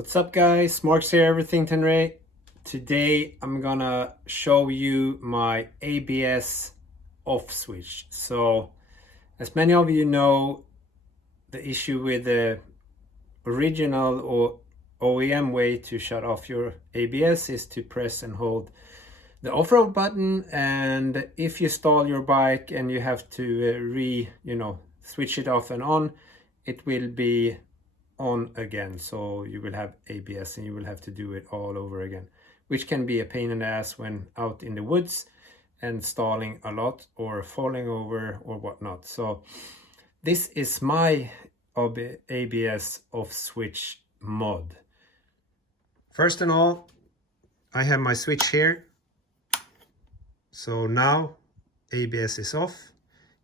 What's up guys, Mark's here, Everything Tenere. Today I'm gonna show you my ABS off switch. So as many of you know, the issue with the original or OEM way to shut off your ABS is to press and hold the off-road button, and if you stall your bike and you have to switch it off and on, it will be on again, so you will have ABS and you will have to do it all over again, which can be a pain in the ass when out in the woods and stalling a lot or falling over or whatnot. So this is my ABS off switch mod. First and all, I have my switch here, so now ABS is off.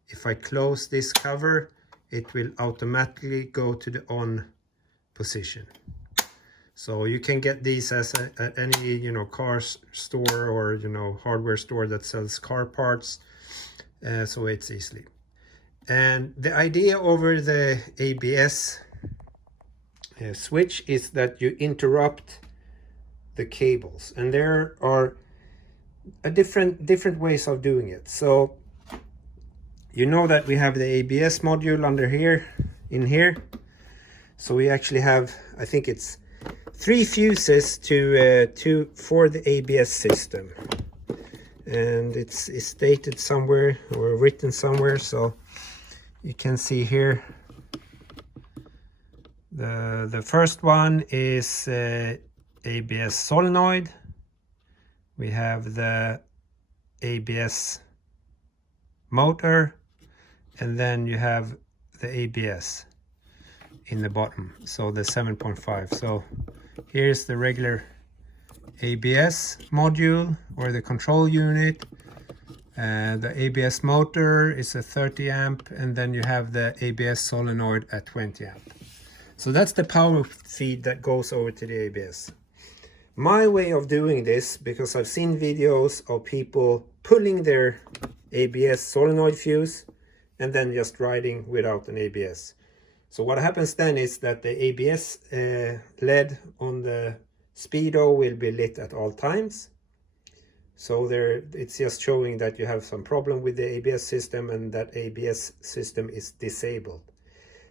If I close this cover, it will automatically go to the on position. So you can get these as at any car store or hardware store that sells car parts, so it's easily. And the idea over the ABS switch is that you interrupt the cables, and there are different ways of doing it. So you know that we have the ABS module under here, in here. So we actually have, I think it's 3 fuses for the ABS system, and it's stated somewhere or written somewhere. So you can see here the first one is ABS solenoid. We have the ABS motor, and then you have the ABS in the bottom, so the 7.5. So here's the regular ABS module or the control unit. The ABS motor is a 30 amp, and then you have the ABS solenoid at 20 amp. So that's the power feed that goes over to the ABS. My way of doing this, because I've seen videos of people pulling their ABS solenoid fuse and then just riding without an ABS. So what happens then is that the ABS LED on the speedo will be lit at all times. So it's just showing that you have some problem with the ABS system, and that ABS system is disabled.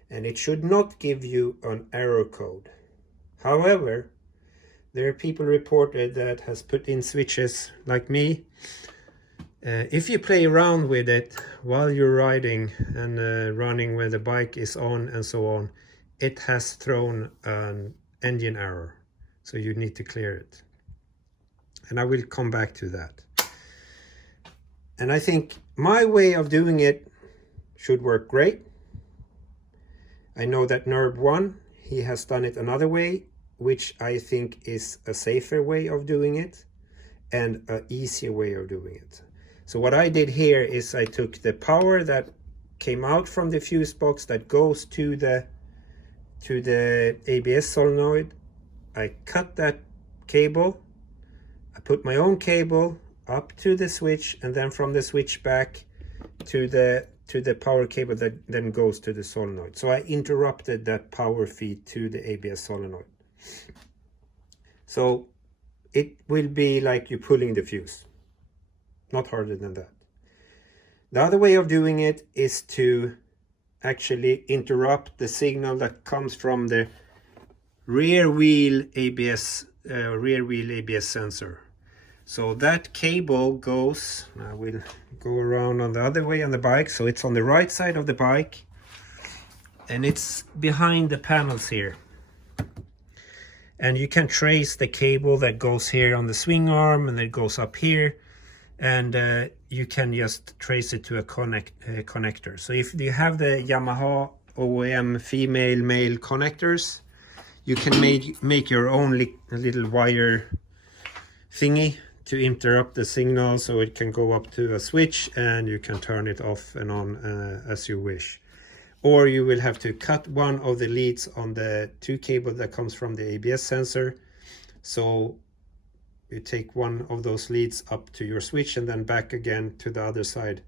And it should not give you an error code. However, there are people reported that has put in switches like me. If you play around with it while you're riding and running when the bike is on and so on, it has thrown an engine error. So you need to clear it. And I will come back to that. And I think my way of doing it should work great. I know that Nerb1, he has done it another way, which I think is a safer way of doing it and an easier way of doing it. So what I did here is I took the power that came out from the fuse box that goes to the ABS solenoid. I cut that cable. I put my own cable up to the switch, and then from the switch back to the power cable that then goes to the solenoid. So I interrupted that power feed to the ABS solenoid. So it will be like you're pulling the fuse. Not harder than that. The other way of doing it is to actually interrupt the signal that comes from the rear wheel ABS sensor. So that cable goes, I will go around on the other way on the bike, so it's on the right side of the bike, and it's behind the panels here. And you can trace the cable that goes here on the swing arm, and it goes up here, and you can just trace it to a connector. So if you have the Yamaha OEM female male connectors, you can make your own little wire thingy to interrupt the signal, so it can go up to a switch and you can turn it off and on as you wish. Or you will have to cut one of the leads on the 2 cable that comes from the ABS sensor. So you take one of those leads up to your switch and then back again to the other side,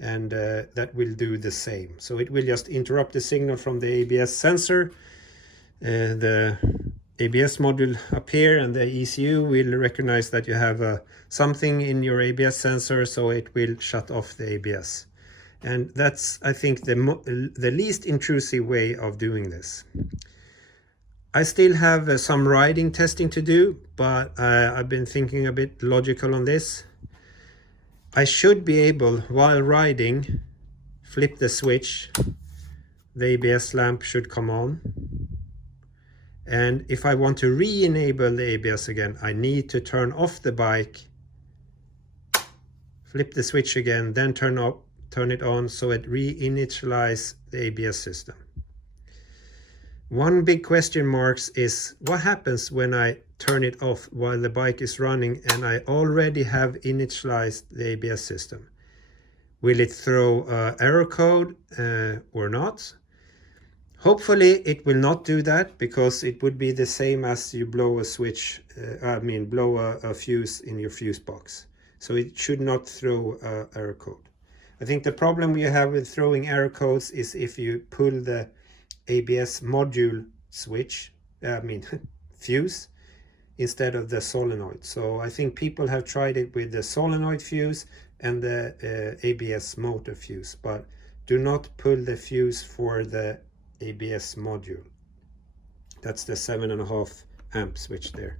and that will do the same. So it will just interrupt the signal from the ABS sensor, the ABS module up here, and the ECU will recognize that you have something in your ABS sensor, so it will shut off the ABS. And that's, I think, the least intrusive way of doing this. I still have some riding testing to do, but I've been thinking a bit logical on this. I should be able, while riding, flip the switch. The ABS lamp should come on. And if I want to re-enable the ABS again, I need to turn off the bike, flip the switch again, then turn it on, so it re-initializes the ABS system. One big question mark is what happens when I turn it off while the bike is running and I already have initialized the ABS system? Will it throw an error code or not? Hopefully it will not do that, because it would be the same as you blow a switch, blow a fuse in your fuse box. So it should not throw an error code. I think the problem you have with throwing error codes is if you pull the ABS module switch, fuse, instead of the solenoid. So I think people have tried it with the solenoid fuse and the ABS motor fuse, but do not pull the fuse for the ABS module. That's the 7.5 amp switch there.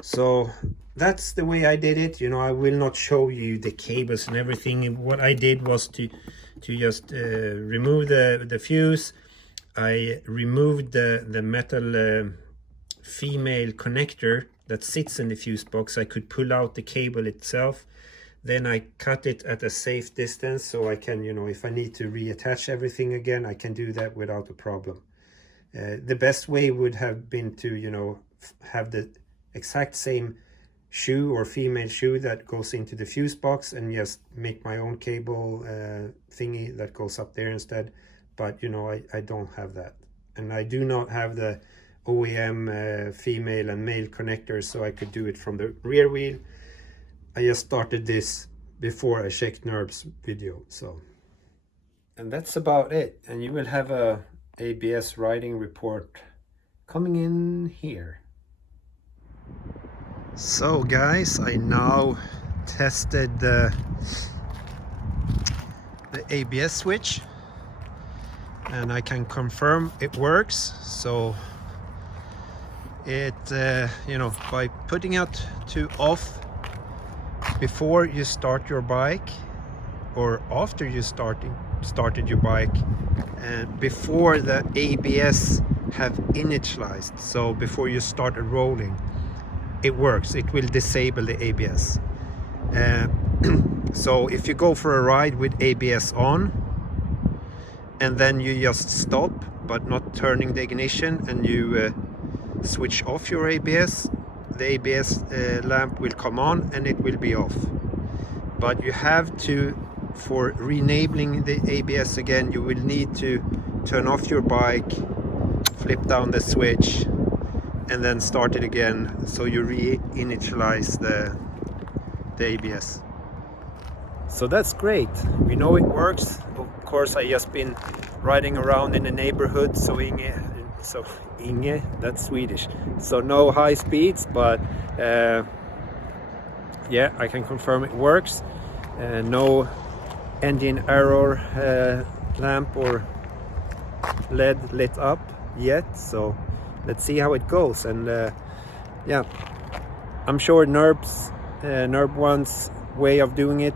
So that's the way I did it. I will not show you the cables and everything. What I did was to just remove the fuse. I removed the metal female connector that sits in the fuse box. I could pull out the cable itself. Then I cut it at a safe distance, so I can, if I need to reattach everything again, I can do that without a problem. The best way would have been to, have the exact same shoe or female shoe that goes into the fuse box and just make my own cable thingy that goes up there instead. But, I don't have that. And I do not have the OEM female and male connectors, so I could do it from the rear wheel. I just started this before I checked NURB's video, and that's about it. And you will have a ABS riding report coming in here. So guys, I now tested the ABS switch, and I can confirm it works. So it by putting it to off before you start your bike, or after you started your bike, and before the ABS have initialized, so before you started rolling, it works. It will disable the ABS. So if you go for a ride with ABS on and then you just stop but not turning the ignition, and you switch off your ABS, the ABS lamp will come on and it will be off. But you have to, for re-enabling the ABS again, you will need to turn off your bike, flip down the switch, and then start it again, so you re-initialize the ABS. So that's great. We know it works. Of course, I just been riding around in the neighborhood, so Inge, that's Swedish. So no high speeds, but yeah, I can confirm it works. No engine error lamp or LED lit up yet, so let's see how it goes. And yeah, I'm sure NURB one's way of doing it,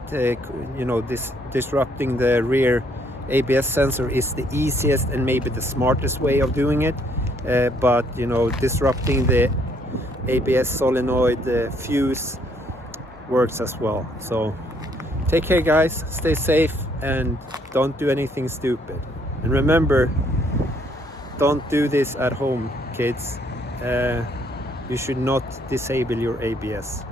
disrupting the rear ABS sensor is the easiest and maybe the smartest way of doing it. But disrupting the ABS solenoid fuse works as well. So take care guys, stay safe, and don't do anything stupid. And remember, don't do this at home, kids. You should not disable your ABS.